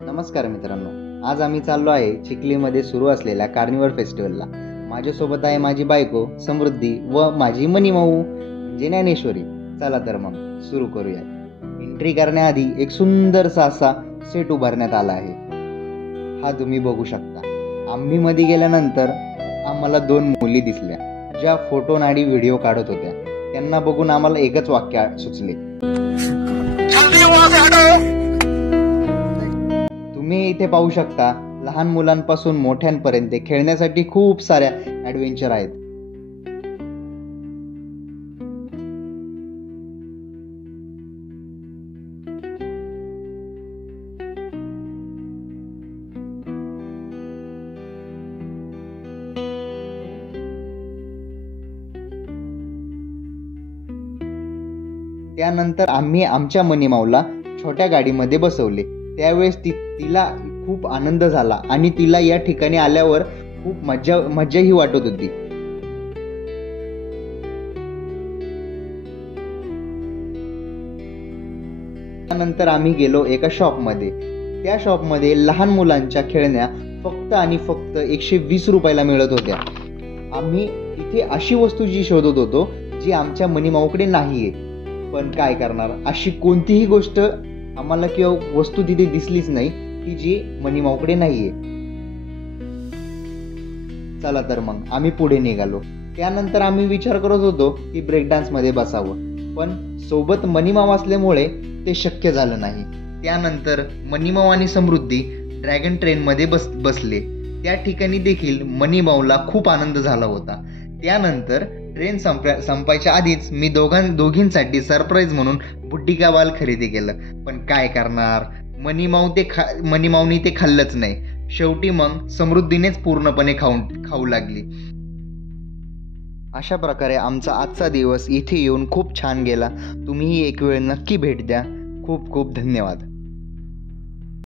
नमस्कार मित्रांनो, आज आम्ही चाललो आहे चिखलीमध्ये सुरू असलेल्या कार्निवल फेस्टिवलला। माझ्यासोबत आहे माझी बायको समृद्धी व माझी मनीमाऊ ज्ञानेश्वरी। चला तर मग सुरू करूया। एंट्री करण्याआधी एक सुंदरसा असा सेट उभारण्यात आला आहे, हा तुम्ही बघू शकता। आम्ही मध्ये गेल्यानंतर आम्हाला 2 मुली दिसल्या, ज्या फोटो आणि व्हिडिओ काढत होत्या। त्यांना बघून आम्हाला एकच वाक्य सुचले, तुम्ही इथे पाहू शकता लहान मुलांपासून मोठ्यांपर्यंत खेळण्यासाठी खूप साऱ्या ॲडव्हेंचर आहेत। त्यानंतर आम्ही आमच्या मनीमाऊला छोट्या गाडीमध्ये बसवले। त्यावेळेस तिला खूप आनंद झाला आणि तिला या ठिकाणी आल्यावर खूप मज्जाही वाटत होती। त्यानंतर आम्ही गेलो एका शॉपमध्ये। त्या शॉपमध्ये लहान मुलांच्या खेळण्या फक्त आणि फक्त 120 रुपयाला मिळत होत्या। आम्ही तिथे अशी वस्तू जी शोधत होतो जी आमच्या मनीमाऊकडे नाहीये, पण काय करणार, अशी कोणतीही गोष्ट आम्हाला किंवा वस्तू तिथे दिसलीच नाही की जी मनीमाऊकडे नाहीये। चला तर मग आम्ही पुढे निघालो। त्यानंतर आम्ही विचार करत होतो की ब्रेक डान्स मध्ये बसावं, पण सोबत मनीमाऊ असल्यामुळे ते शक्य झालं नाही। त्यानंतर मनीमाऊ आणि समृद्धी ड्रॅगन ट्रेन मध्ये बसले। त्या ठिकाणी देखील मनीमाऊला खूप आनंद झाला होता। त्यानंतर ट्रेन संपायच्या आधीच मी दोघींसाठी सरप्राईज म्हणून बुड्डी का बाल खरेदी केलं, पण काय करणार, मनीमाऊनी ते खाल्लंच नाही। शेवटी मग समृद्धीनेच पूर्णपणे खाऊ लागली। अशा प्रकारे आमचा आजचा दिवस इथे येऊन खूप छान गेला। तुम्हीही एक वेळ नक्की भेट द्या। खूप खूप धन्यवाद।